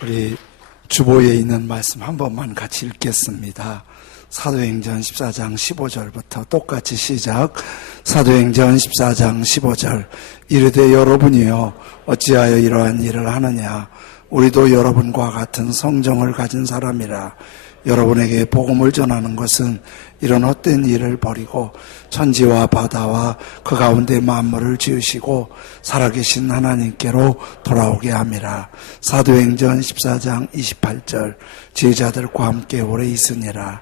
우리 주보에 있는 말씀 한 번만 같이 읽겠습니다. 사도행전 14장 15절부터 똑같이 시작. 사도행전 14장 15절. 이르되 여러분이요 어찌하여 이러한 일을 하느냐. 우리도 여러분과 같은 성정을 가진 사람이라. 여러분에게 복음을 전하는 것은 이런 헛된 일을 버리고 천지와 바다와 그 가운데 만물을 지으시고 살아계신 하나님께로 돌아오게 함이라. 사도행전 14장 28절. 제자들과 함께 오래 있으니라.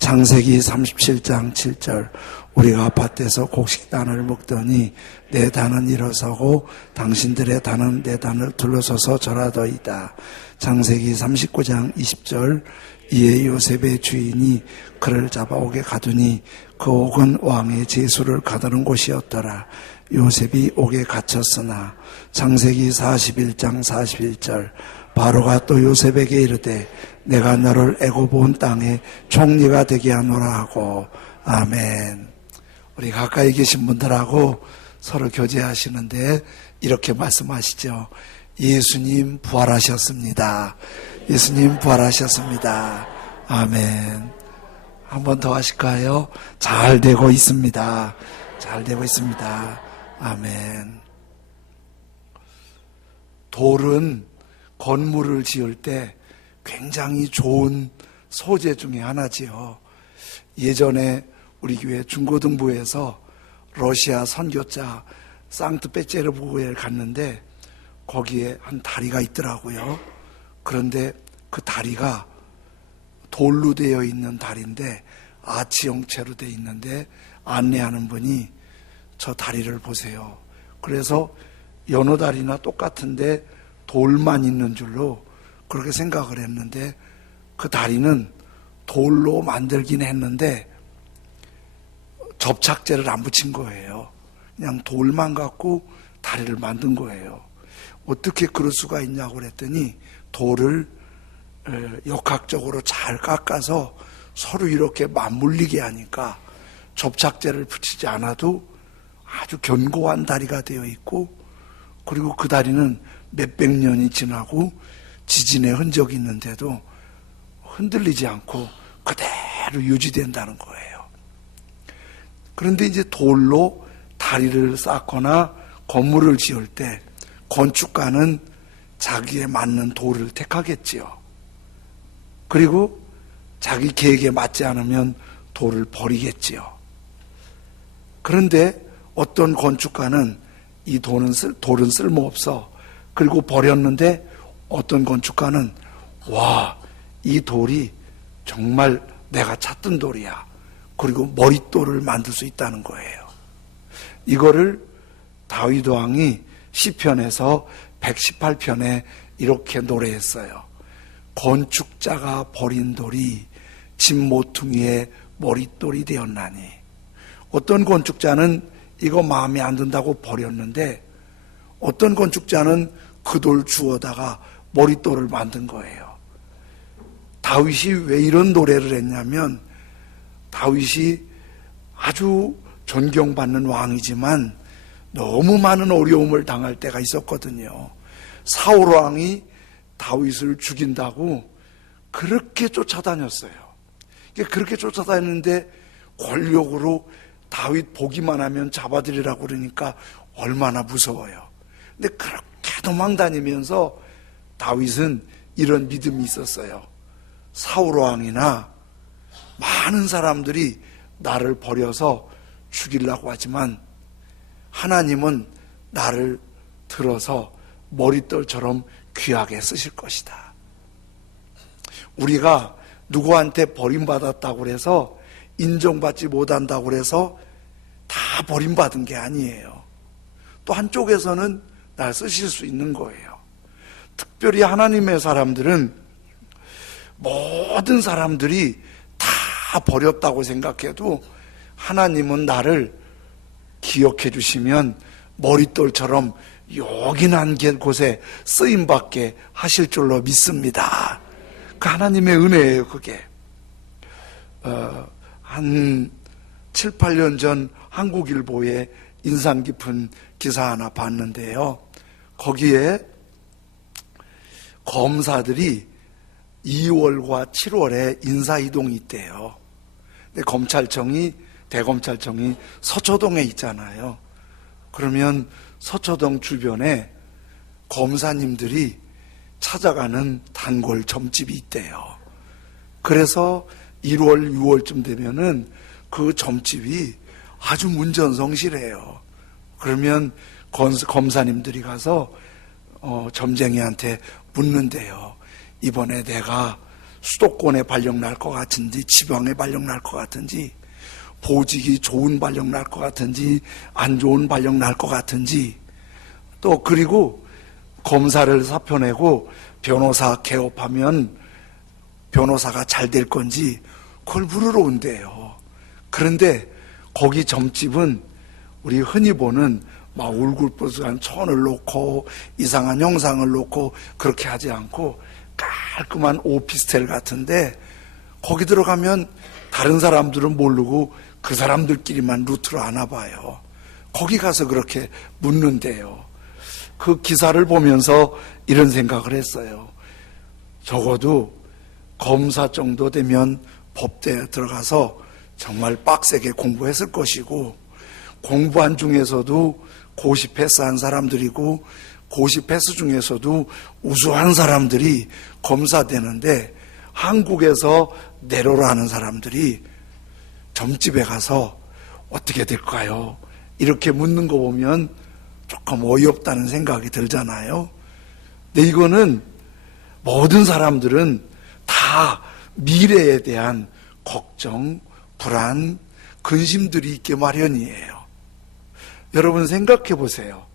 창세기 37장 7절. 우리가 밭에서 곡식단을 먹더니 내 단은 일어서고 당신들의 단은 내 단을 둘러서서 절하더이다. 창세기 39장 20절. 이에 요셉의 주인이 그를 잡아오게 가두니 그 옥은 왕의 제수를 가두는 곳이었더라. 요셉이 옥에 갇혔으나. 창세기 41장 41절. 바로가 또 요셉에게 이르되 내가 너를 애굽 온 땅에 총리가 되게 하노라 하고. 아멘. 우리 가까이 계신 분들하고 서로 교제하시는데 이렇게 말씀하시죠. 예수님 부활하셨습니다. 예수님 부활하셨습니다. 아멘. 한 번 더 하실까요? 잘 되고 있습니다. 잘 되고 있습니다. 아멘. 돌은 건물을 지을 때 굉장히 좋은 소재 중에 하나지요. 예전에 우리 교회 중고등부에서 러시아 선교자 상트페테르부르크에 갔는데 거기에 한 다리가 있더라고요. 그런데 그 다리가 돌로 되어 있는 다리인데 아치 형체로 되어 있는데 안내하는 분이 저 다리를 보세요. 그래서 여느 다리나 똑같은데 돌만 있는 줄로 그렇게 생각을 했는데 그 다리는 돌로 만들긴 했는데 접착제를 안 붙인 거예요. 그냥 돌만 갖고 다리를 만든 거예요. 어떻게 그럴 수가 있냐고 그랬더니 돌을 역학적으로 잘 깎아서 서로 이렇게 맞물리게 하니까 접착제를 붙이지 않아도 아주 견고한 다리가 되어 있고, 그리고 그 다리는 몇백 년이 지나고 지진의 흔적이 있는데도 흔들리지 않고 그대로 유지된다는 거예요. 그런데 이제 돌로 다리를 쌓거나 건물을 지을 때 건축가는 자기에 맞는 돌을 택하겠지요. 그리고 자기 계획에 맞지 않으면 돌을 버리겠지요. 그런데 어떤 건축가는 이 돌은 쓸모없어. 그리고 버렸는데 어떤 건축가는 와, 이 돌이 정말 내가 찾던 돌이야. 그리고 머릿돌을 만들 수 있다는 거예요. 이거를 다윗 왕이 시편에서 118편에 이렇게 노래했어요. 건축자가 버린 돌이 집 모퉁이의 머릿돌이 되었나니. 어떤 건축자는 이거 마음에 안 든다고 버렸는데 어떤 건축자는 그 돌 주워다가 머릿돌을 만든 거예요. 다윗이 왜 이런 노래를 했냐면 다윗이 아주 존경받는 왕이지만 너무 많은 어려움을 당할 때가 있었거든요. 사울 왕이 다윗을 죽인다고 그렇게 쫓아다녔어요. 그렇게 쫓아다녔는데 권력으로 다윗 보기만 하면 잡아들이라고 그러니까 얼마나 무서워요. 근데 그렇게 도망다니면서 다윗은 이런 믿음이 있었어요. 사울 왕이나 많은 사람들이 나를 버려서 죽이려고 하지만 하나님은 나를 들어서 머릿돌처럼 귀하게 쓰실 것이다. 우리가 누구한테 버림받았다고 해서 인정받지 못한다고 해서 다 버림받은 게 아니에요. 또 한쪽에서는 날 쓰실 수 있는 거예요. 특별히 하나님의 사람들은 모든 사람들이 다 버렸다고 생각해도 하나님은 나를 기억해 주시면 머릿돌처럼 요긴한 곳에 쓰임받게 하실 줄로 믿습니다. 그 하나님의 은혜예요, 그게. 한 7, 8년 전 한국일보에 인상 깊은 기사 하나 봤는데요. 거기에 검사들이 2월과 7월에 인사이동이 있대요. 근데 대검찰청이 서초동에 있잖아요. 그러면 서초동 주변에 검사님들이 찾아가는 단골 점집이 있대요. 그래서 1월, 6월쯤 되면은 그 점집이 아주 문전성시래요. 그러면 검사님들이 가서 점쟁이한테 묻는데요. 이번에 내가 수도권에 발령 날 것 같은지, 지방에 발령 날 것 같은지, 보직이 좋은 발령 날 것 같은지, 안 좋은 발령 날 것 같은지, 또 그리고 검사를 사표내고 변호사 개업하면 변호사가 잘 될 건지 그걸 물으러 온대요. 그런데 거기 점집은 우리 흔히 보는 막 울긋불긋한 천을 놓고 이상한 형상을 놓고 그렇게 하지 않고 깔끔한 오피스텔 같은데, 거기 들어가면 다른 사람들은 모르고 그 사람들끼리만 루트를 아나 봐요. 거기 가서 그렇게 묻는데요. 그 기사를 보면서 이런 생각을 했어요. 적어도 검사 정도 되면 법대에 들어가서 정말 빡세게 공부했을 것이고, 공부한 중에서도 고시 패스한 사람들이고 고시 패스 중에서도 우수한 사람들이 검사되는데, 한국에서 내로라 하는 사람들이 점집에 가서 어떻게 될까요? 이렇게 묻는 거 보면 조금 어이없다는 생각이 들잖아요. 근데 이거는 모든 사람들은 다 미래에 대한 걱정, 불안, 근심들이 있게 마련이에요. 여러분 생각해 보세요.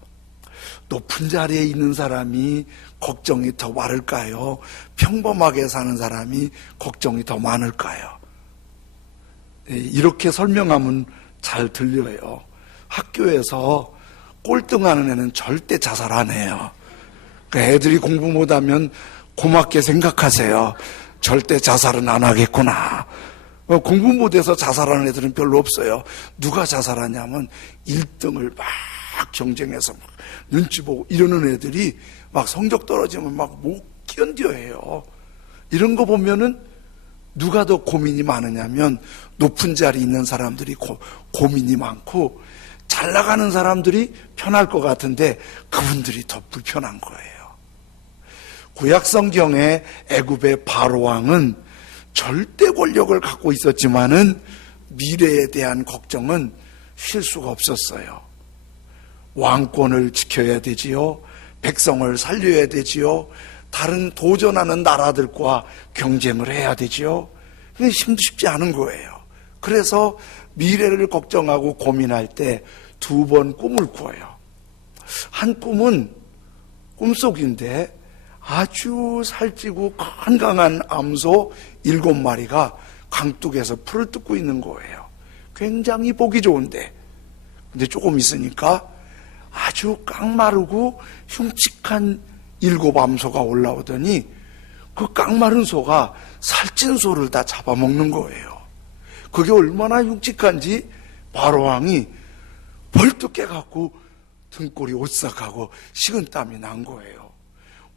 높은 자리에 있는 사람이 걱정이 더 많을까요? 평범하게 사는 사람이 걱정이 더 많을까요? 이렇게 설명하면 잘 들려요. 학교에서 꼴등하는 애는 절대 자살 안 해요. 애들이 공부 못하면 고맙게 생각하세요. 절대 자살은 안 하겠구나. 공부 못해서 자살하는 애들은 별로 없어요. 누가 자살하냐면 1등을 막 경쟁해서 막 눈치 보고 이러는 애들이 막 성적 떨어지면 막 못 견뎌해요. 이런 거 보면은 누가 더 고민이 많으냐면 높은 자리에 있는 사람들이 고민이 많고, 잘 나가는 사람들이 편할 것 같은데 그분들이 더 불편한 거예요. 구약 성경의 애굽의 바로 왕은 절대 권력을 갖고 있었지만은 미래에 대한 걱정은 쉴 수가 없었어요. 왕권을 지켜야 되지요. 백성을 살려야 되지요. 다른 도전하는 나라들과 경쟁을 해야 되지요. 그게 쉽지 않은 거예요. 그래서 미래를 걱정하고 고민할 때 2번 꿈을 꿔요. 한 꿈은 꿈속인데 아주 살찌고 건강한 암소 7마리가 강둑에서 풀을 뜯고 있는 거예요. 굉장히 보기 좋은데, 근데 조금 있으니까 아주 깡마르고 흉측한 7암소가 올라오더니 그 깡마른 소가 살찐 소를 다 잡아먹는 거예요. 그게 얼마나 흉측한지 바로왕이 벌떡 깨갖고 등골이 오싹하고 식은땀이 난 거예요.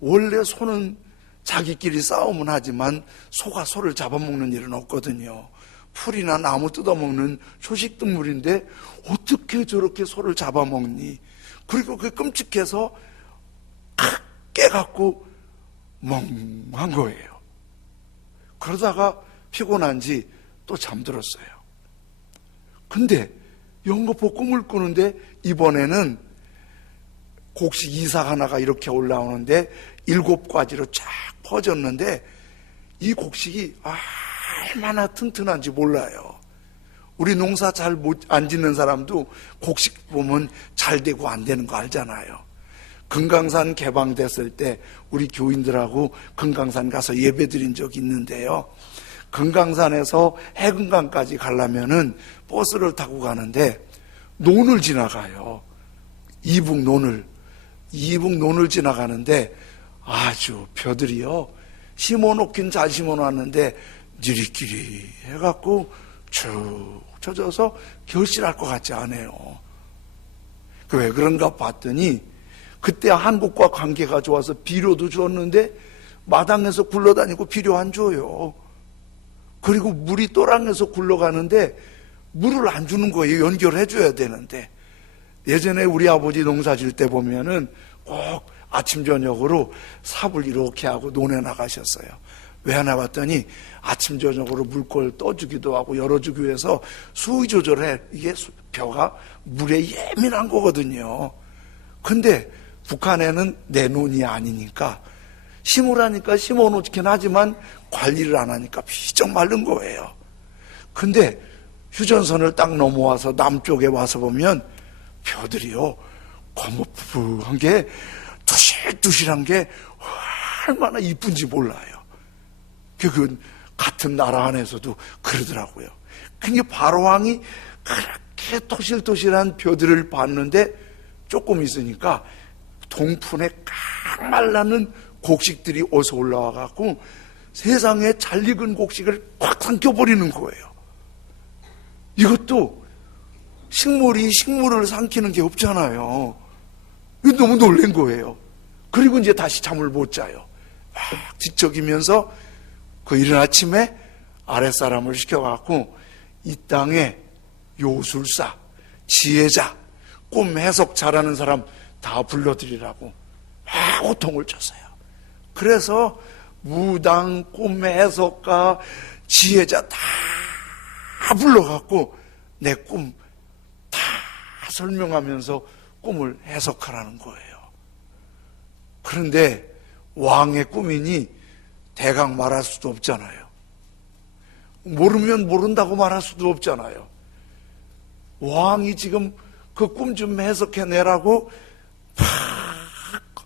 원래 소는 자기끼리 싸움은 하지만 소가 소를 잡아먹는 일은 없거든요. 풀이나 나무 뜯어먹는 초식동물인데 어떻게 저렇게 소를 잡아먹니? 그리고 그게 끔찍해서 칵 깨갖고 멍한 거예요. 그러다가 피곤한지 또 잠들었어요. 근데 연거푸 꿈을 꾸는데 이번에는 곡식 이삭 하나가 이렇게 올라오는데 7가지로 쫙 퍼졌는데 이 곡식이 얼마나 튼튼한지 몰라요. 우리 농사 잘 안 짓는 사람도 곡식 보면 잘 되고 안 되는 거 알잖아요. 금강산 개방됐을 때 우리 교인들하고 금강산 가서 예배 드린 적이 있는데요. 금강산에서 해금강까지 가려면은 버스를 타고 가는데 논을 지나가요. 이북논을 지나가는데 아주 벼들이요. 심어놓긴 잘 심어놨는데 느리끼리 해갖고 쭉 젖어서 결실할 것 같지 않아요. 왜 그런가 봤더니 그때 한국과 관계가 좋아서 비료도 줬는데 마당에서 굴러다니고 필요 안 줘요. 그리고 물이 또랑에서 굴러가는데 물을 안 주는 거예요. 연결해 줘야 되는데. 예전에 우리 아버지 농사 질 때 보면은 꼭 아침 저녁으로 삽을 이렇게 하고 논에 나가셨어요. 왜 하나 봤더니 아침 저녁으로 물걸 떠주기도 하고 열어주기 위해서 수위 조절해. 이게 벼가 물에 예민한 거거든요. 근데 북한에는 내 논이 아니니까 심으라니까 심어놓긴 하지만 관리를 안 하니까 비쩍 마른 거예요. 근데 휴전선을 딱 넘어와서 남쪽에 와서 보면 벼들이요 거뭇한 게 두실두실한 게 얼마나 이쁜지 몰라요. 그 같은 나라 안에서도 그러더라고요. 근데 바로왕이 그렇게 토실토실한 벼들을 봤는데 조금 있으니까 동푼에 깍 말라는 곡식들이 어서 올라와 갖고 세상에 잘 익은 곡식을 꽉 삼켜버리는 거예요. 이것도 식물이 식물을 삼키는 게 없잖아요. 이거 너무 놀란 거예요. 그리고 이제 다시 잠을 못 자요. 막 뒤척이면서 그 이른 아침에 아랫사람을 시켜갖고 이 땅에 요술사, 지혜자, 꿈 해석 잘하는 사람 다 불러드리라고 막 호통을 쳤어요. 그래서 무당, 꿈 해석가, 지혜자 다 불러갖고 내 꿈 다 설명하면서 꿈을 해석하라는 거예요. 그런데 왕의 꿈이니 대강 말할 수도 없잖아요. 모르면 모른다고 말할 수도 없잖아요. 왕이 지금 그 꿈 좀 해석해내라고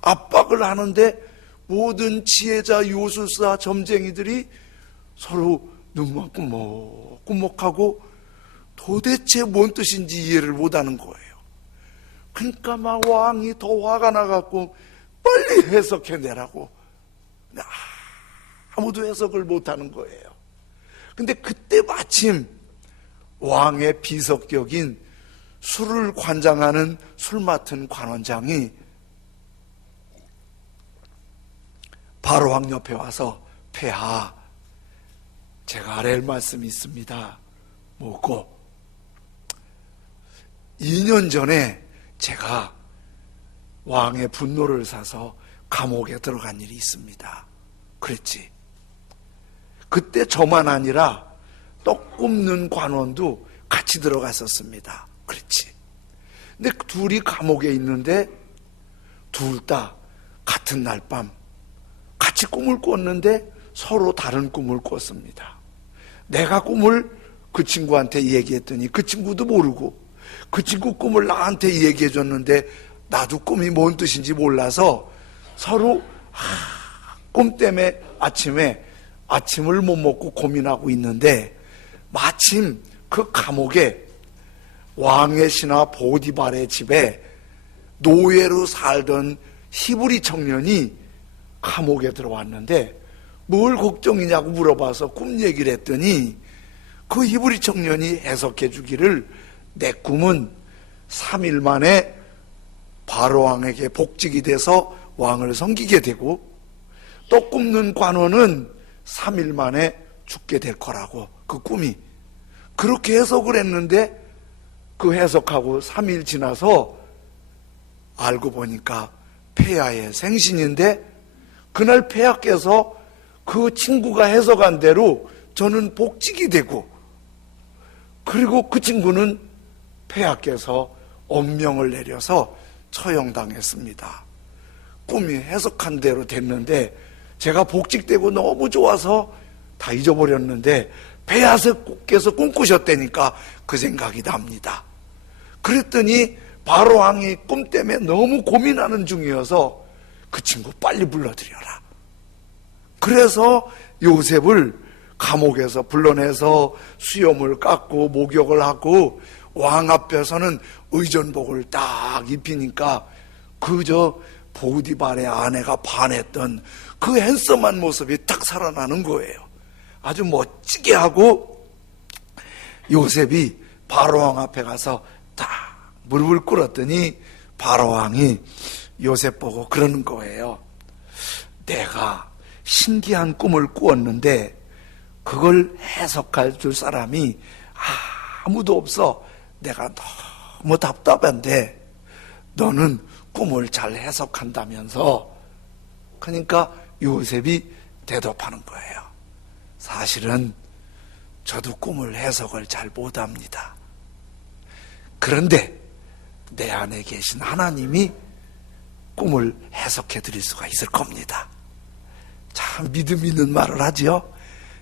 압박을 하는데 모든 지혜자, 요술사, 점쟁이들이 서로 눈만 꾸먹꾸먹하고 도대체 뭔 뜻인지 이해를 못하는 거예요. 그러니까 막 왕이 더 화가 나갖고 빨리 해석해내라고. 아무도 해석을 못하는 거예요. 근데 그때 마침 왕의 비석격인 술을 관장하는 술 맡은 관원장이 바로왕 옆에 와서 폐하, 제가 아랠 말씀이 있습니다. 뭐고? 2년 전에 제가 왕의 분노를 사서 감옥에 들어간 일이 있습니다. 그랬지. 그때 저만 아니라 떡 굽는 관원도 같이 들어갔었습니다. 그렇지. 근데 둘이 감옥에 있는데 둘 다 같은 날 밤 같이 꿈을 꿨는데 서로 다른 꿈을 꿨습니다. 내가 꿈을 그 친구한테 얘기했더니 그 친구도 모르고 그 친구 꿈을 나한테 얘기해 줬는데 나도 꿈이 뭔 뜻인지 몰라서 서로 꿈 때문에 아침을 못 먹고 고민하고 있는데 마침 그 감옥에 왕의 신하 보디발의 집에 노예로 살던 히브리 청년이 감옥에 들어왔는데 뭘 걱정이냐고 물어봐서 꿈 얘기를 했더니 그 히브리 청년이 해석해 주기를 내 꿈은 3일 만에 바로왕에게 복직이 돼서 왕을 섬기게 되고 떡 굽는 관원은 3일 만에 죽게 될 거라고. 그 꿈이 그렇게 해석을 했는데 그 해석하고 3일 지나서 알고 보니까 폐하의 생신인데 그날 폐하께서 그 친구가 해석한 대로 저는 복직이 되고 그리고 그 친구는 폐하께서 엄명을 내려서 처형당했습니다. 꿈이 해석한 대로 됐는데 제가 복직되고 너무 좋아서 다 잊어버렸는데 폐하께서 꿈꾸셨다니까 그 생각이 납니다. 그랬더니 바로왕이 꿈 때문에 너무 고민하는 중이어서 그 친구 빨리 불러들여라. 그래서 요셉을 감옥에서 불러내서 수염을 깎고 목욕을 하고 왕 앞에서는 의전복을 딱 입히니까 그저 보디발의 아내가 반했던 그 핸섬한 모습이 딱 살아나는 거예요. 아주 멋지게 하고 요셉이 바로왕 앞에 가서 딱 무릎을 꿇었더니 바로왕이 요셉 보고 그러는 거예요. 내가 신기한 꿈을 꾸었는데 그걸 해석할 줄 사람이 아무도 없어. 내가 너무 답답한데 너는 꿈을 잘 해석한다면서. 그러니까 요셉이 대답하는 거예요. 사실은 저도 꿈을 해석을 잘 못합니다. 그런데 내 안에 계신 하나님이 꿈을 해석해 드릴 수가 있을 겁니다. 참 믿음 있는 말을 하지요.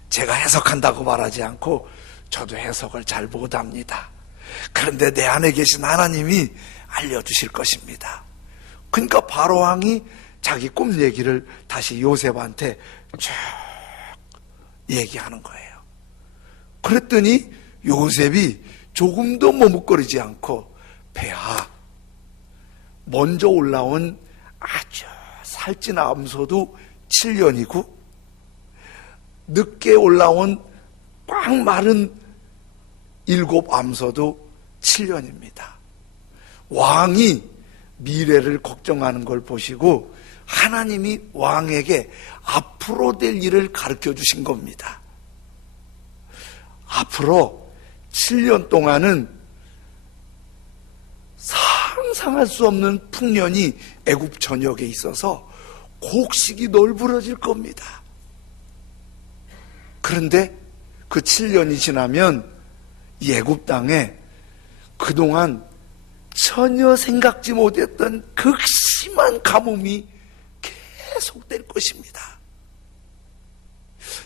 제가 해석한다고 말하지 않고 저도 해석을 잘 못합니다. 그런데 내 안에 계신 하나님이 알려주실 것입니다. 그러니까 바로왕이 자기 꿈 얘기를 다시 요셉한테 쭉 얘기하는 거예요. 그랬더니 요셉이 조금도 머뭇거리지 않고, 폐하, 먼저 올라온 아주 살찐 암소도 7년이고 늦게 올라온 꽉 마른 7 암소도 7년입니다. 왕이 미래를 걱정하는 걸 보시고 하나님이 왕에게 앞으로 될 일을 가르쳐 주신 겁니다. 앞으로 7년 동안은 상상할 수 없는 풍년이 애굽 전역에 있어서 곡식이 널브러질 겁니다. 그런데 그 7년이 지나면 이 애굽 땅에 그동안 전혀 생각지 못했던 극심한 가뭄이 계속될 것입니다.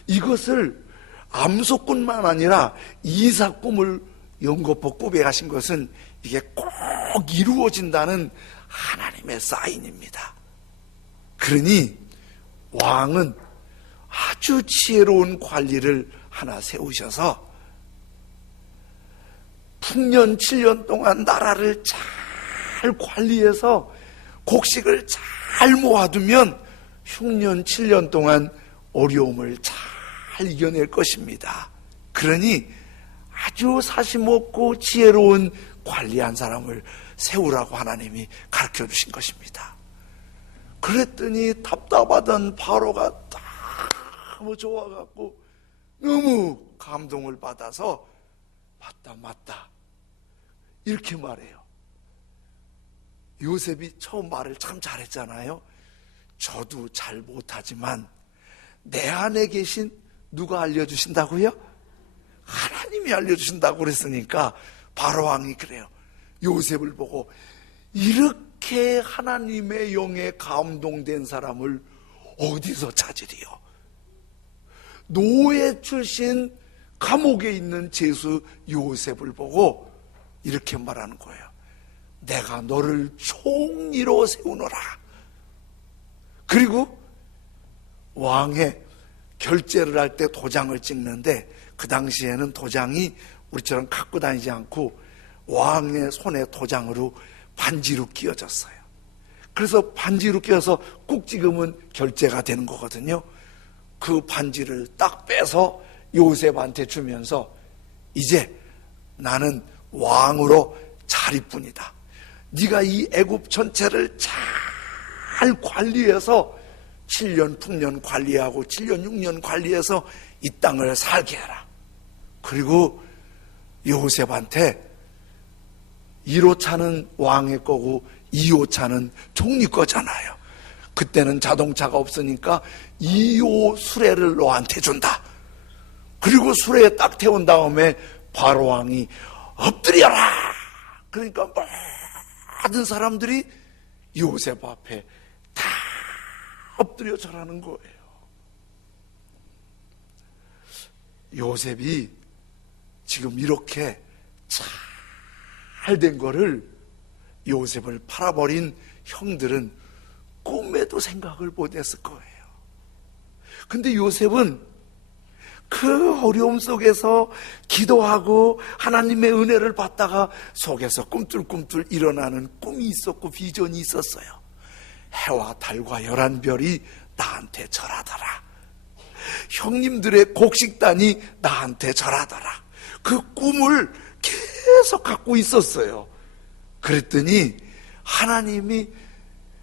이것을 암소꾼만 아니라 이사 꿈을 연거푸 꾸베하신 것은 이게 꼭 이루어진다는 하나님의 사인입니다. 그러니 왕은 아주 지혜로운 관리를 하나 세우셔서 풍년 7년 동안 나라를 잘 관리해서 곡식을 잘 모아두면 흉년 7년 동안 어려움을 잘 이겨낼 것입니다. 그러니 아주 사심 없고 지혜로운 관리한 사람을 세우라고 하나님이 가르쳐 주신 것입니다. 그랬더니 답답하던 바로가 너무 좋아갖고 너무 감동을 받아서 맞다 이렇게 말해요. 요셉이 처음 말을 참 잘했잖아요. 저도 잘 못하지만 내 안에 계신 누가 알려주신다고요? 하나님이 알려주신다고 그랬으니까 바로왕이 그래요. 요셉을 보고 이렇게 하나님의 영에 감동된 사람을 어디서 찾으리요? 노예 출신 감옥에 있는 제수 요셉을 보고 이렇게 말하는 거예요. 내가 너를 총리로 세우노라. 그리고 왕의 결제를 할 때 도장을 찍는데 그 당시에는 도장이 우리처럼 갖고 다니지 않고 왕의 손에 도장으로 반지로 끼워졌어요. 그래서 반지로 끼워서 꾹 찍으면 결제가 되는 거거든요. 그 반지를 딱 빼서 요셉한테 주면서 이제 나는 왕으로 자리뿐이다. 네가 이 애굽 전체를 잘 관리해서 7년 풍년 관리하고 7년 6년 관리해서 이 땅을 살게 해라. 그리고 요셉한테 1호차는 왕의 거고 2호차는 총리 거잖아요. 그때는 자동차가 없으니까 2호 수레를 너한테 준다. 그리고 수레에 딱 태운 다음에 바로왕이 엎드려라. 그러니까 모든 사람들이 요셉 앞에 다 엎드려 절하는 거예요. 요셉이 지금 이렇게 잘 된 거를 요셉을 팔아버린 형들은 꿈에도 생각을 못했을 거예요. 근데 요셉은 그 어려움 속에서 기도하고 하나님의 은혜를 받다가 속에서 꿈틀꿈틀 일어나는 꿈이 있었고 비전이 있었어요. 해와 달과 11별이 나한테 절하더라. 형님들의 곡식단이 나한테 절하더라. 그 꿈을 계속 갖고 있었어요. 그랬더니 하나님이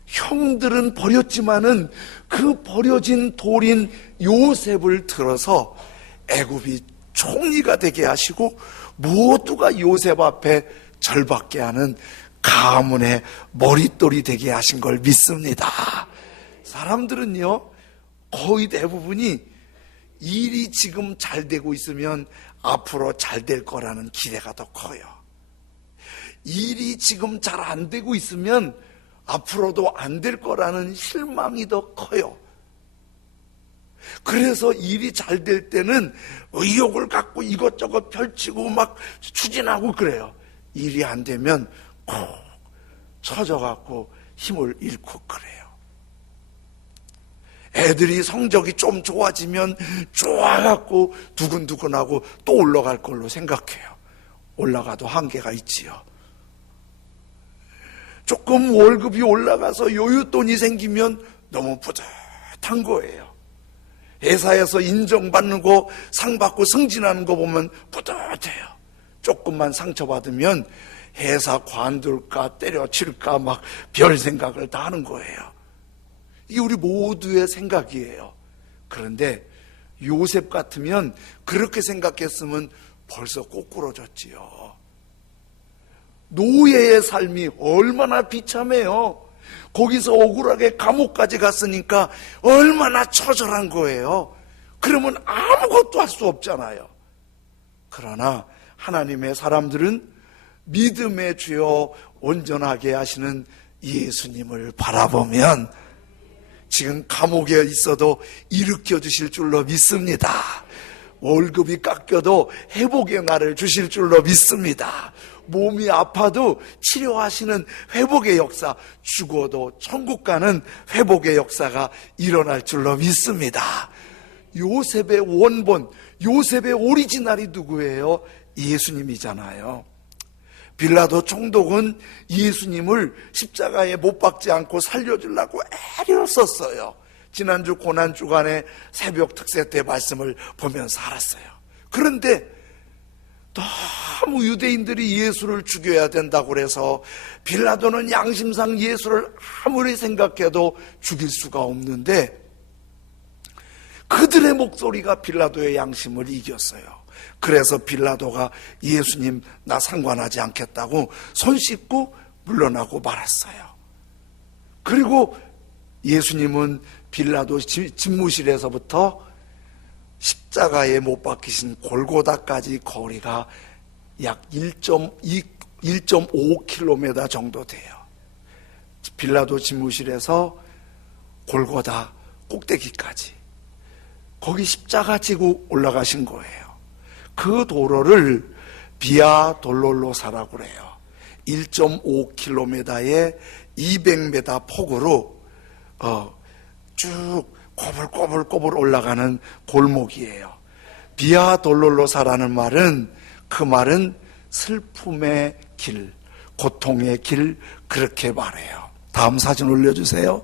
형들은 버렸지만은 그 버려진 돌인 요셉을 들어서 애굽이 총리가 되게 하시고 모두가 요셉 앞에 절받게 하는 가문의 머릿돌이 되게 하신 걸 믿습니다. 사람들은요, 거의 대부분이 일이 지금 잘 되고 있으면 앞으로 잘 될 거라는 기대가 더 커요. 일이 지금 잘 안 되고 있으면 앞으로도 안 될 거라는 실망이 더 커요. 그래서 일이 잘 될 때는 의욕을 갖고 이것저것 펼치고 막 추진하고 그래요. 일이 안 되면 콕 처져갖고 힘을 잃고 그래요. 애들이 성적이 좀 좋아지면 좋아갖고 두근두근하고 또 올라갈 걸로 생각해요. 올라가도 한계가 있지요. 조금 월급이 올라가서 여윳돈이 생기면 너무 뿌듯한 거예요. 회사에서 인정받는 거, 상 받고 승진하는 거 보면 뿌듯해요. 조금만 상처받으면 회사 관둘까 때려칠까 막 별 생각을 다 하는 거예요. 이게 우리 모두의 생각이에요. 그런데 요셉 같으면 그렇게 생각했으면 벌써 꼬꾸러졌지요. 노예의 삶이 얼마나 비참해요. 거기서 억울하게 감옥까지 갔으니까 얼마나 처절한 거예요. 그러면 아무것도 할 수 없잖아요. 그러나 하나님의 사람들은 믿음의 주여 온전하게 하시는 예수님을 바라보면 지금 감옥에 있어도 일으켜 주실 줄로 믿습니다. 월급이 깎여도 회복의 날을 주실 줄로 믿습니다. 몸이 아파도 치료하시는 회복의 역사, 죽어도 천국 가는 회복의 역사가 일어날 줄로 믿습니다. 요셉의 원본, 요셉의 오리지널이 누구예요? 예수님이잖아요. 빌라도 총독은 예수님을 십자가에 못 박지 않고 살려주려고 애를 썼어요. 지난주 고난주간에 새벽 특세 때 말씀을 보면서 알았어요. 그런데 너무 유대인들이 예수를 죽여야 된다고 그래서 빌라도는 양심상 예수를 아무리 생각해도 죽일 수가 없는데 그들의 목소리가 빌라도의 양심을 이겼어요. 그래서 빌라도가 예수님 나 상관하지 않겠다고 손 씻고 물러나고 말았어요. 그리고 예수님은 빌라도 집무실에서부터 십자가에 못 박히신 골고다까지 거리가 약 1.5km 정도 돼요. 빌라도 집무실에서 골고다 꼭대기까지 거기 십자가 지고 올라가신 거예요. 그 도로를 비아 돌롤로사라고 그래요. 1.5km에 200m 폭으로 쭉 꼬불꼬불꼬불 올라가는 골목이에요. 비아 돌롤로사라는 말은 그 말은 슬픔의 길, 고통의 길 그렇게 말해요. 다음 사진 올려주세요.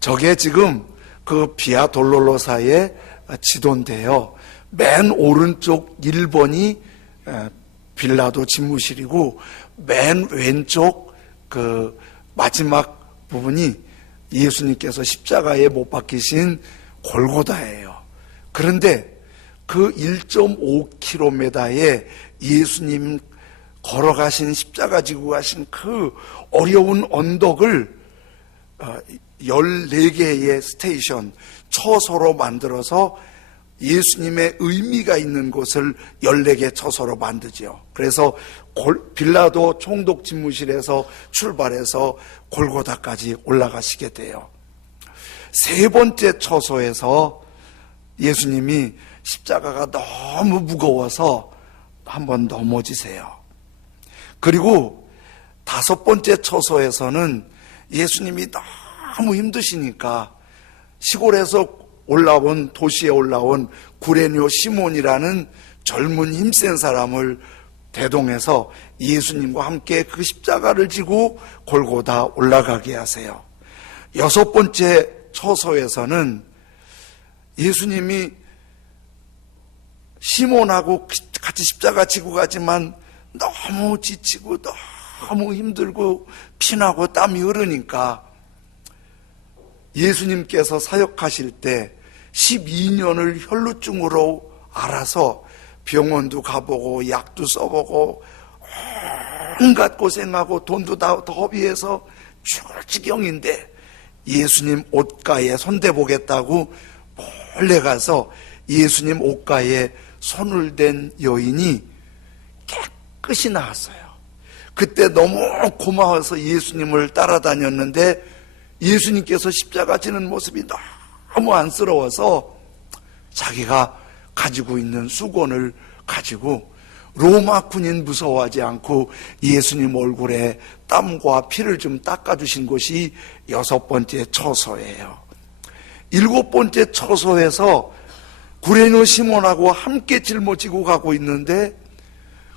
저게 지금 그 비아 돌롤로사의 지도인데요. 맨 오른쪽 1번이 빌라도 집무실이고 맨 왼쪽 그 마지막 부분이 예수님께서 십자가에 못 박히신 골고다예요. 그런데 그 1.5km에 예수님 걸어가신 십자가 지고 가신 그 어려운 언덕을 14개의 스테이션, 처소로 만들어서 예수님의 의미가 있는 곳을 14개 처소로 만들죠. 그래서 빌라도 총독 집무실에서 출발해서 골고다까지 올라가시게 돼요. 세 번째 처소에서 예수님이 십자가가 너무 무거워서 한번 넘어지세요. 그리고 다섯 번째 처소에서는 예수님이 너무 힘드시니까 시골에서 올라온 도시에 올라온 구레뇨 시몬이라는 젊은 힘센 사람을 대동해서 예수님과 함께 그 십자가를 지고 골고다 올라가게 하세요. 여섯 번째 처소에서는 예수님이 시몬하고 같이 십자가 지고 가지만 너무 지치고 너무 힘들고 피나고 땀이 흐르니까 예수님께서 사역하실 때 12년을 혈루증으로 앓아서 병원도 가보고 약도 써보고 온갖 고생하고 돈도 다 허비해서 죽을 지경인데 예수님 옷가에 손대보겠다고 몰래 가서 예수님 옷가에 손을 댄 여인이 깨끗이 나았어요. 그때 너무 고마워서 예수님을 따라다녔는데 예수님께서 십자가 지는 모습이 너무 안쓰러워서 자기가 가지고 있는 수건을 가지고 로마 군인 무서워하지 않고 예수님 얼굴에 땀과 피를 좀 닦아주신 곳이 6번째 처소예요. 7번째 처소에서 구레네 시몬하고 함께 짊어지고 가고 있는데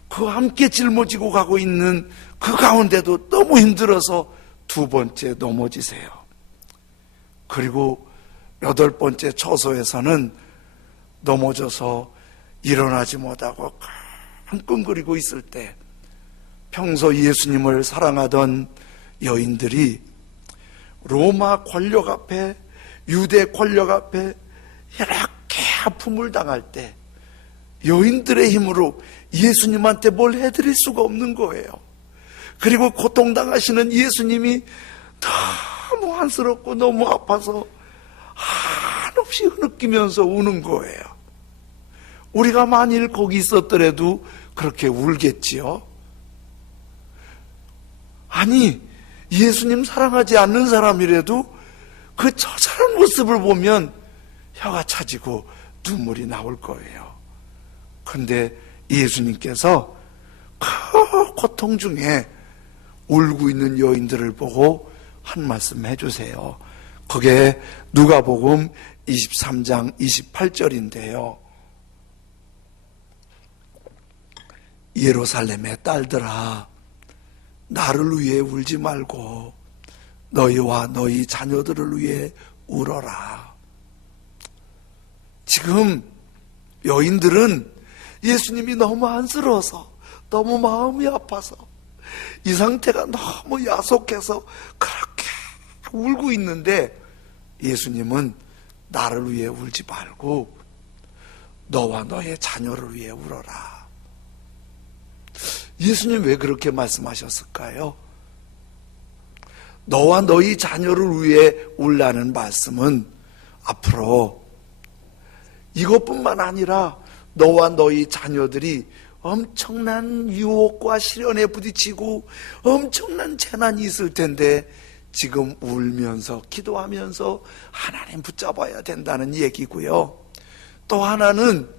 그 함께 짊어지고 가고 있는 그 가운데도 너무 힘들어서 2번째 넘어지세요. 그리고 8번째 처소에서는 넘어져서 일어나지 못하고 끙끙거리고 있을 때 평소 예수님을 사랑하던 여인들이 로마 권력 앞에, 유대 권력 앞에 이렇게 아픔을 당할 때 여인들의 힘으로 예수님한테 뭘 해드릴 수가 없는 거예요. 그리고 고통당하시는 예수님이 너무 안쓰럽고 너무 아파서 한없이 흐느끼면서 우는 거예요. 우리가 만일 거기 있었더라도 그렇게 울겠지요. 아니, 예수님 사랑하지 않는 사람이라도 그 처절한 모습을 보면 혀가 차지고 눈물이 나올 거예요. 그런데 예수님께서 그 고통 중에 울고 있는 여인들을 보고 한 말씀 해주세요. 그게 누가복음 23장 28절인데요. 예루살렘의 딸들아, 나를 위해 울지 말고 너희와 너희 자녀들을 위해 울어라. 지금 여인들은 예수님이 너무 안쓰러워서, 너무 마음이 아파서, 이 상태가 너무 야속해서 그렇게 울고 있는데 예수님은 나를 위해 울지 말고 너와 너의 자녀를 위해 울어라. 예수님 왜 그렇게 말씀하셨을까요? 너와 너희 자녀를 위해 울라는 말씀은 앞으로 이것뿐만 아니라 너와 너희 자녀들이 엄청난 유혹과 시련에 부딪히고 엄청난 재난이 있을 텐데 지금 울면서 기도하면서 하나님 붙잡아야 된다는 얘기고요. 또 하나는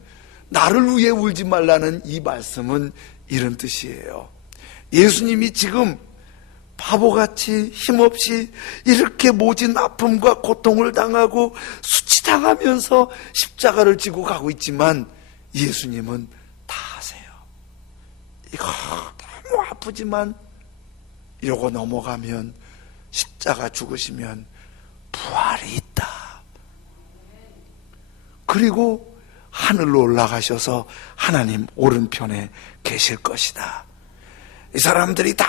나를 위해 울지 말라는 이 말씀은 이런 뜻이에요. 예수님이 지금 바보같이 힘없이 이렇게 모진 아픔과 고통을 당하고 수치당하면서 십자가를 지고 가고 있지만 예수님은 다 아세요. 이거 너무 아프지만 이러고 넘어가면 십자가 죽으시면 부활이 있다. 그리고 하늘로 올라가셔서 하나님 오른편에 계실 것이다. 이 사람들이 다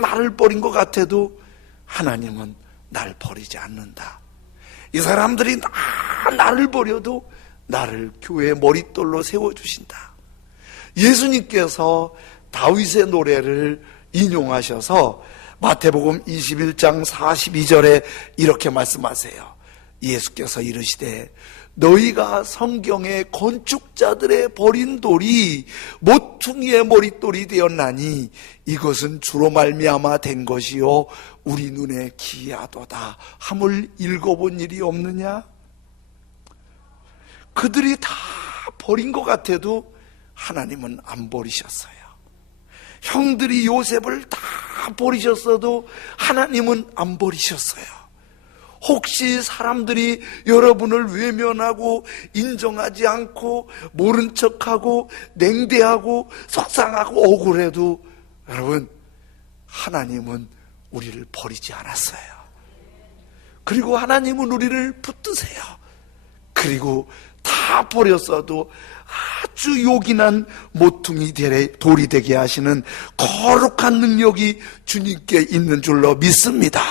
나를 버린 것 같아도 하나님은 날 버리지 않는다. 이 사람들이 다 나를 버려도 나를 교회의 머릿돌로 세워주신다. 예수님께서 다윗의 노래를 인용하셔서 마태복음 21장 42절에 이렇게 말씀하세요. 예수께서 이르시되 너희가 성경의 건축자들의 버린 돌이 모퉁이의 머릿돌이 되었나니 이것은 주로 말미암아 된 것이요 우리 눈에 기이하도다 함을 읽어본 일이 없느냐? 그들이 다 버린 것 같아도 하나님은 안 버리셨어요. 형들이 요셉을 다 버리셨어도 하나님은 안 버리셨어요. 혹시 사람들이 여러분을 외면하고 인정하지 않고 모른 척하고 냉대하고 속상하고 억울해도 여러분 하나님은 우리를 버리지 않았어요. 그리고 하나님은 우리를 붙드세요. 그리고 다 버렸어도 아주 요긴한 모퉁이 돌이 되게 하시는 거룩한 능력이 주님께 있는 줄로 믿습니다.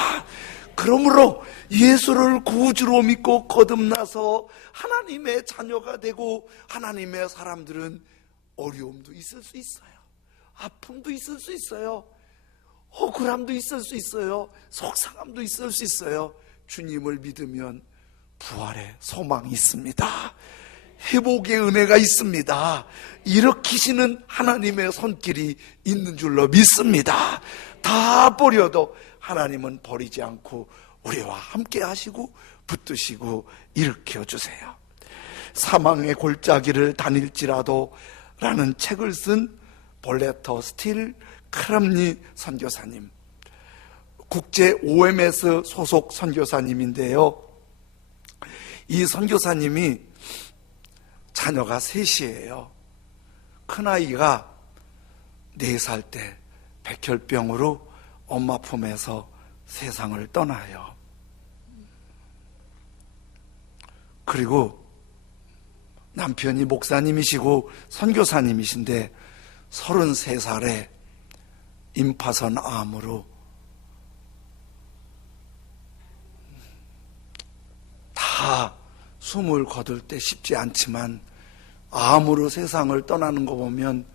그러므로 예수를 구주로 믿고 거듭나서 하나님의 자녀가 되고, 하나님의 사람들은 어려움도 있을 수 있어요. 아픔도 있을 수 있어요. 억울함도 있을 수 있어요. 속상함도 있을 수 있어요. 주님을 믿으면 부활의 소망이 있습니다. 회복의 은혜가 있습니다. 일으키시는 하나님의 손길이 있는 줄로 믿습니다. 다 버려도 하나님은 버리지 않고 우리와 함께 하시고 붙드시고 일으켜 주세요. 사망의 골짜기를 다닐지라도 라는 책을 쓴 볼레터 스틸 크람니 선교사님, 국제 OMS 소속 선교사님인데요, 이 선교사님이 자녀가 셋이에요. 큰아이가 4살 때 백혈병으로 엄마 품에서 세상을 떠나요. 그리고 남편이 목사님이시고 선교사님이신데 33살에 임파선 암으로 다 숨을 거둘 때 쉽지 않지만 암으로 세상을 떠나는 거 보면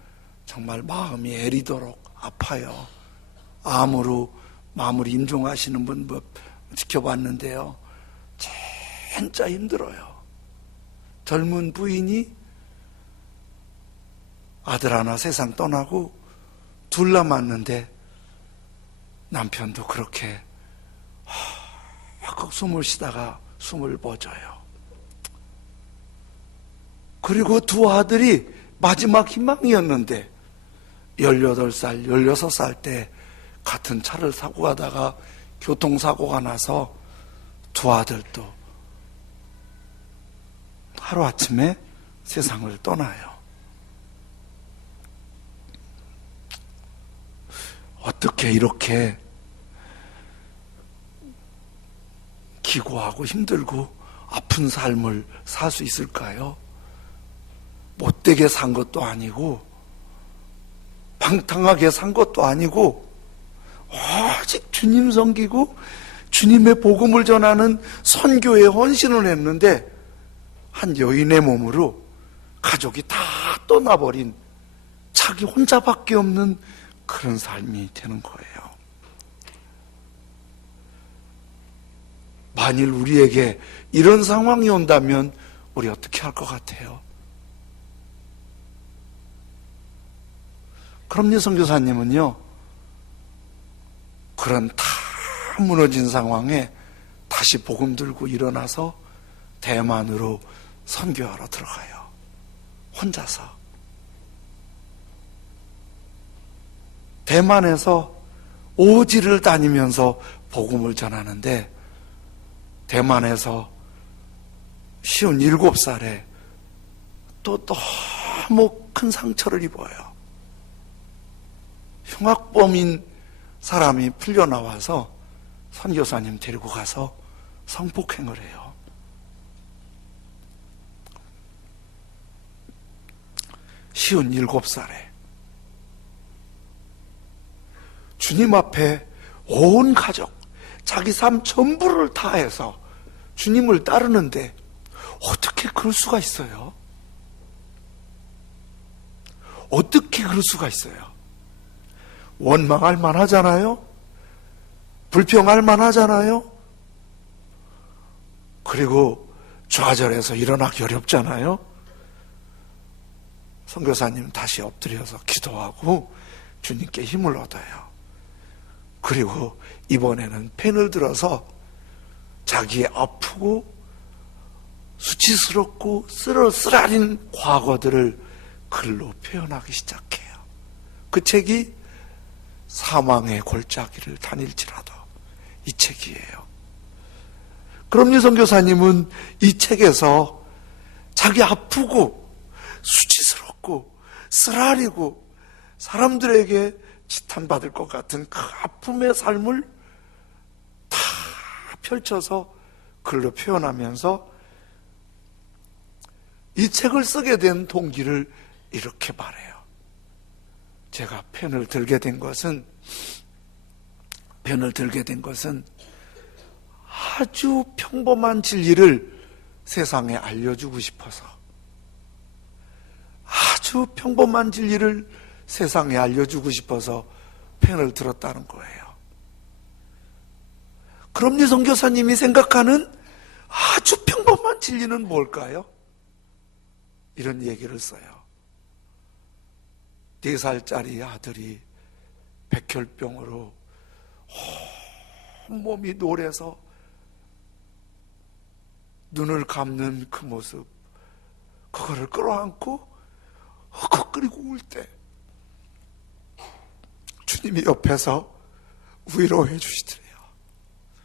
정말 마음이 애리도록 아파요. 암으로 마무리 임종하시는 분 지켜봤는데요, 진짜 힘들어요. 젊은 부인이 아들 하나 세상 떠나고 둘 남았는데 남편도 그렇게 숨을 쉬다가 숨을 멎어요. 그리고 두 아들이 마지막 희망이었는데 18살, 16살 때 같은 차를 사고 가다가 교통사고가 나서 두 아들도 하루아침에 세상을 떠나요. 어떻게 이렇게 기고하고 힘들고 아픈 삶을 살 수 있을까요? 못되게 산 것도 아니고 방탕하게 산 것도 아니고 오직 주님 섬기고 주님의 복음을 전하는 선교에 헌신을 했는데 한 여인의 몸으로 가족이 다 떠나버린 자기 혼자밖에 없는 그런 삶이 되는 거예요. 만일 우리에게 이런 상황이 온다면 우리 어떻게 할 것 같아요? 그럼요, 선교사님은요, 그런 다 무너진 상황에 다시 복음 들고 일어나서 대만으로 선교하러 들어가요. 혼자서. 대만에서 오지를 다니면서 복음을 전하는데, 대만에서 57살에 또 너무 큰 상처를 입어요. 흉악범인 사람이 풀려나와서 선교사님 데리고 가서 성폭행을 해요. 쉬운 7살에 주님 앞에 온 가족, 자기 삶 전부를 다해서 주님을 따르는데 어떻게 그럴 수가 있어요? 어떻게 그럴 수가 있어요? 원망할 만하잖아요? 불평할 만하잖아요? 그리고 좌절해서 일어나기 어렵잖아요? 선교사님 다시 엎드려서 기도하고 주님께 힘을 얻어요. 그리고 이번에는 펜을 들어서 자기의 아프고 수치스럽고 쓰라린 과거들을 글로 표현하기 시작해요. 그 책이 사망의 골짜기를 다닐지라도, 이 책이에요. 그럼요, 선교사님은 이 책에서 자기 아프고 수치스럽고 쓰라리고 사람들에게 지탄받을 것 같은 그 아픔의 삶을 다 펼쳐서 글로 표현하면서 이 책을 쓰게 된 동기를 이렇게 말해요. 제가 펜을 들게 된 것은 아주 평범한 진리를 세상에 알려주고 싶어서, 아주 평범한 진리를 세상에 알려주고 싶어서 펜을 들었다는 거예요. 그럼요, 선교사님이 생각하는 아주 평범한 진리는 뭘까요? 이런 얘기를 써요. 4살짜리 아들이 백혈병으로 온몸이 노래서 눈을 감는 그 모습, 그거를 끌어안고 헉헉거리고 울 때 주님이 옆에서 위로해 주시더래요.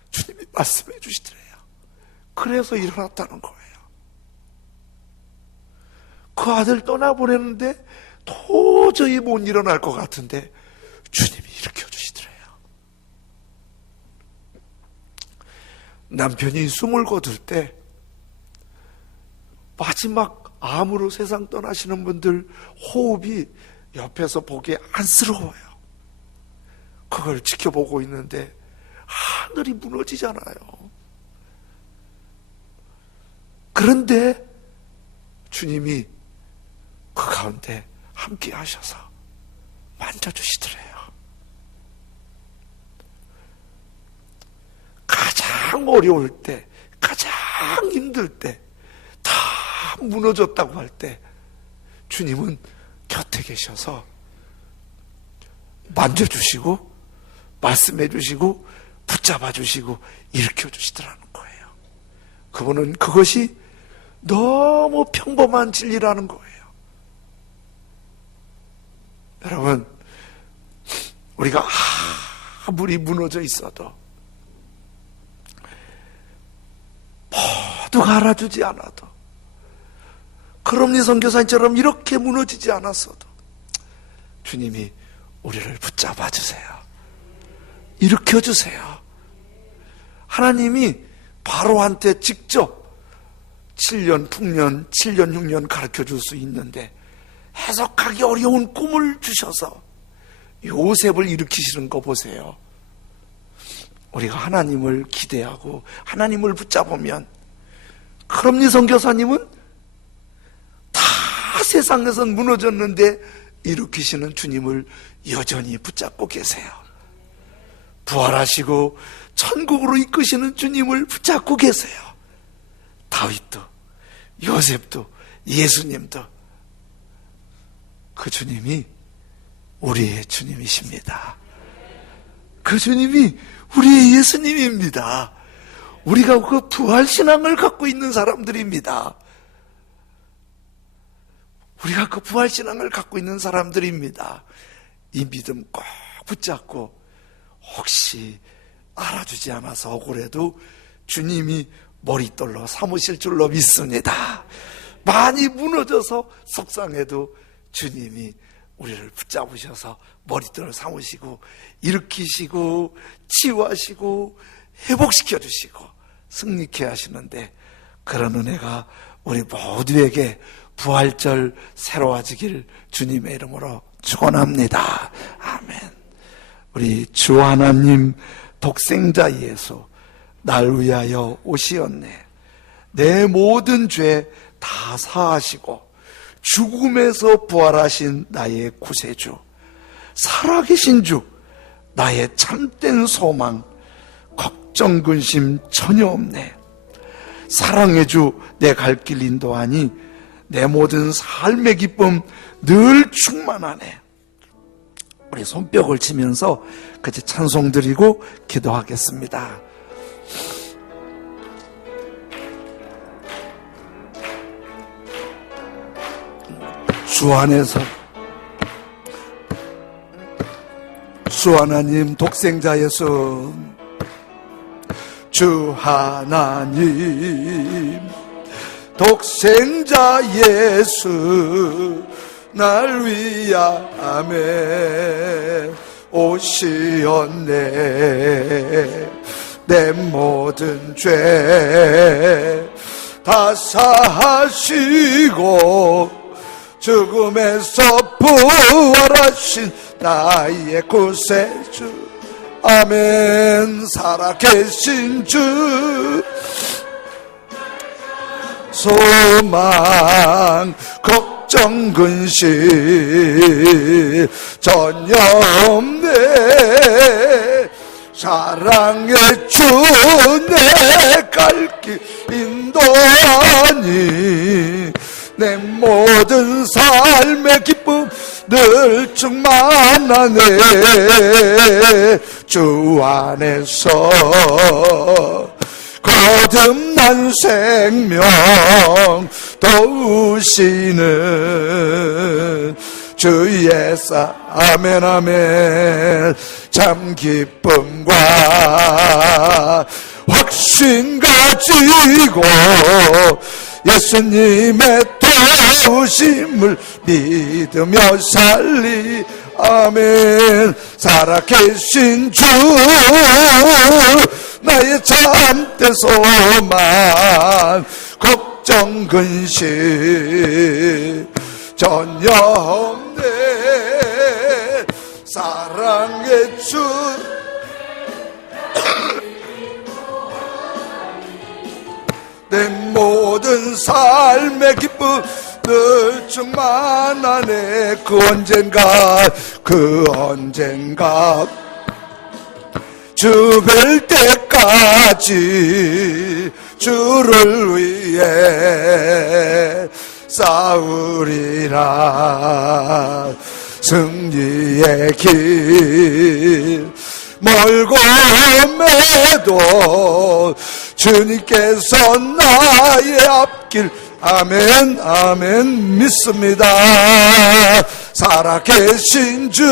주님이 말씀해 주시더래요. 그래서 일어났다는 거예요. 그 아들 떠나보내는데 도저히 못 일어날 것 같은데 주님이 일으켜 주시더래요. 남편이 숨을 거둘 때 마지막 암으로 세상 떠나시는 분들 호흡이 옆에서 보기에 안쓰러워요. 그걸 지켜보고 있는데 하늘이 무너지잖아요. 그런데 주님이 그 가운데 함께 하셔서 만져주시더래요. 가장 어려울 때, 가장 힘들 때, 다 무너졌다고 할 때 주님은 곁에 계셔서 만져주시고 말씀해 주시고 붙잡아 주시고 일으켜 주시더라는 거예요. 그분은 그것이 너무 평범한 진리라는 거예요. 여러분, 우리가 아무리 무너져 있어도, 모두가 알아주지 않아도, 그럼니 선교사님처럼 이렇게 무너지지 않았어도 주님이 우리를 붙잡아 주세요. 일으켜 주세요. 하나님이 바로한테 직접 7년, 풍년, 7년, 6년 가르쳐 줄 수 있는데 해석하기 어려운 꿈을 주셔서 요셉을 일으키시는 거 보세요. 우리가 하나님을 기대하고 하나님을 붙잡으면, 그럼니 선교사님은 다 세상에선 무너졌는데 일으키시는 주님을 여전히 붙잡고 계세요. 부활하시고 천국으로 이끄시는 주님을 붙잡고 계세요. 다윗도, 요셉도, 예수님도 그 주님이 우리의 주님이십니다. 그 주님이 우리의 예수님입니다. 우리가 그 부활신앙을 갖고 있는 사람들입니다. 우리가 그 부활신앙을 갖고 있는 사람들입니다. 이 믿음 꼭 붙잡고, 혹시 알아주지 않아서 억울해도 주님이 머릿돌로 삼으실 줄로 믿습니다. 많이 무너져서 속상해도 주님이 우리를 붙잡으셔서 머릿돌을 삼으시고 일으키시고 치유하시고 회복시켜 주시고 승리케 하시는데, 그런 은혜가 우리 모두에게 부활절 새로워지길 주님의 이름으로 축원합니다. 아멘. 우리 주 하나님 독생자 예수, 날 위하여 오시었네. 내 모든 죄 다 사하시고 죽음에서 부활하신 나의 구세주, 살아계신 주, 나의 참된 소망, 걱정 근심 전혀 없네. 사랑의 주, 내 갈 길 인도하니 내 모든 삶의 기쁨 늘 충만하네. 우리 손뼉을 치면서 같이 찬송 드리고 기도하겠습니다. 주 안에서 주 하나님 독생자 예수, 주 하나님 독생자 예수, 날 위하여 오시었네. 내 모든 죄 다 사하시고 죽음에서 부활하신 나의 구세주, 아멘. 살아계신 주 소망 걱정 근심 전혀 없네. 사랑의 주 내 갈 길 인도하니 내 모든 삶의 기쁨 늘 충만하네. 주 안에서 거듭난 생명 도우시는 주의 아멘 아멘. 참 기쁨과 확신 가지고 예수님의 도우심을 믿으며 살리 아멘. 살아계신 주 나의 참된 소망 걱정 근심 전혀 없네. 사랑의 주 내 모든 삶의 기쁨 늘 충만하네. 그 언젠가 주 뵐 때까지 주를 위해 싸우리라. 승리의 길 멀고 매도 주님께서 나의 앞길 아멘 아멘 믿습니다. 살아계신 주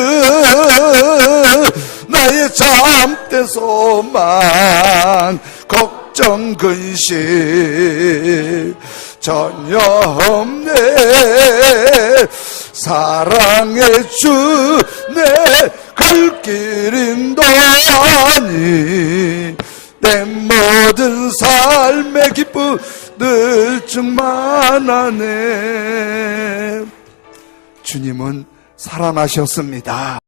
나의 참된 소망 걱정 근심 전혀 없네. 사랑의 주 내 갈 길 인도하니 내 모든 삶의 기쁨 늘 충만하네. 주님은 살아나셨습니다.